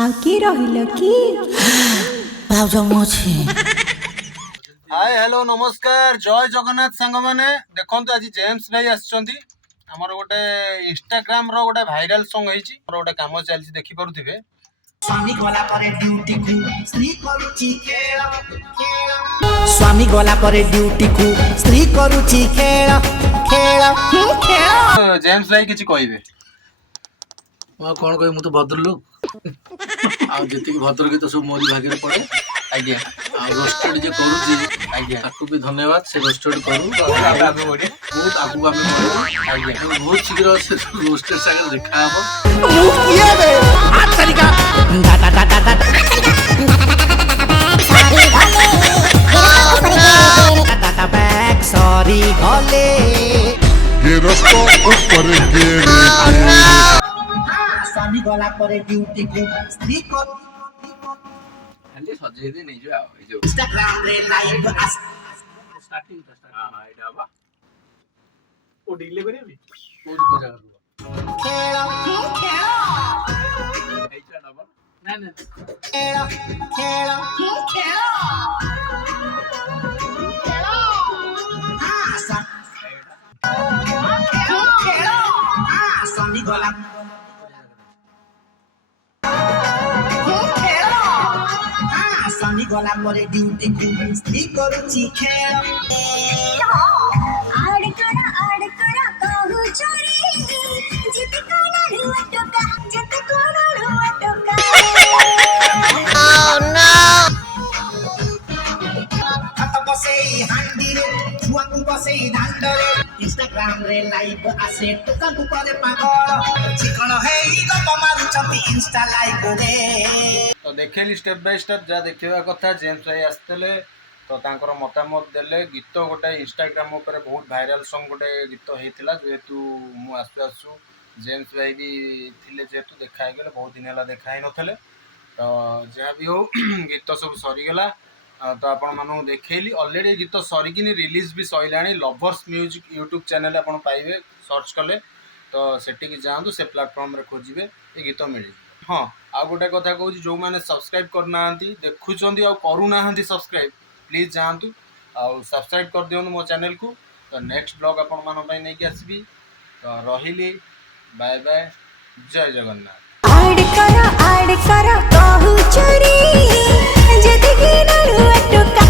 आगे रहिल कि हाय हेलो नमस्कार जय जगन्नाथ सांग मैंने देखो आज जेम्स भाई आसछंती हमर गोटे इंस्टाग्राम रो गोटे भाइराल सॉन्ग होईची मोर गोटे काम चलछि देखि परुथिबे स्वामी गला परे ड्यूटी को स्त्री करूची खेल स्वामी गला परे ड्यूटी को स्त्री करूची खेल खेल खेल जेम्स भाई किछि कहिबे कौन कह तो भद्र लोक जी भद्र गीत सब मोरी भाग्य पड़े आज्ञा रोस्टेड जे करूची आज्ञा ताकू भी धन्यवाद से रोस्टेड करू बहुत आगू आम आज्ञा बहुत शीघ्र से रोस्टेड सागर देखा हाथ तरीका दादा दादा दादा दादा बैक सॉरी गले ये रास्ता ऊपर गिरे स्वामी गला परे ड्यूटी को स्त्री को खाली सजे दे नहीं जो ए जो इंस्टाग्राम रे लाइव आस स्टार्टिंग हां एटा बा ओ डिले करे भी कोई को जगह खेल खेल एटा ना बा ना ना खेल खेल खेल स्वामी गला स्वामी गला परे ड्यूटी को स्त्री करूची खेल आड़ करा कहू चोरी जित कोना रुआ टोका हाथ बसे हांडी रे छुआ को बसे दांड रे इंस्टाग्राम रे लाइव आसे टोका को करे पागल चिकन हेई गप मारुचंती इंस्टा लाइव रे तो देखेली स्टेप बाय स्टेप जा देखिबा कथा जेम्स भाई आस्तेले तो तांकर मतामत देले गीत गोटे इंस्टाग्राम ऊपर बहुत भाइराल सॉन्ग गोटे गीत हेतिला जेहेतु मु आसु जेम्स भाई भी थिले जेहेतु देखा हे गेले बहुत दिन हला देखा ही नथले तो जहाँ भी हो गीत सब सरी गला तो आपण मानु देखेली ऑलरेडी गीत सरिकिनी रिलीज भी सइलाणी लवर्स म्यूजिक यूट्यूब चैनल आपण पाइबे सर्च कले तो सेठी की जांतु से प्लेटफॉर्म रे खोजिबे ए गीत मिली हाँ आ गोटे कथा कहूँ जो मैंने सब्सक्राइब करना देखुं करूना सब्सक्राइब प्लीज जातु आउ सब्सक्राइब कर दिखाँ मो चैनल को तो नेक्स्ट ब्लॉग आपण मानी नहीं आसबि तो रही बाय बाय जय जगन्नाथ आड़ करा कहू चोरी जित कोना रुआ टोका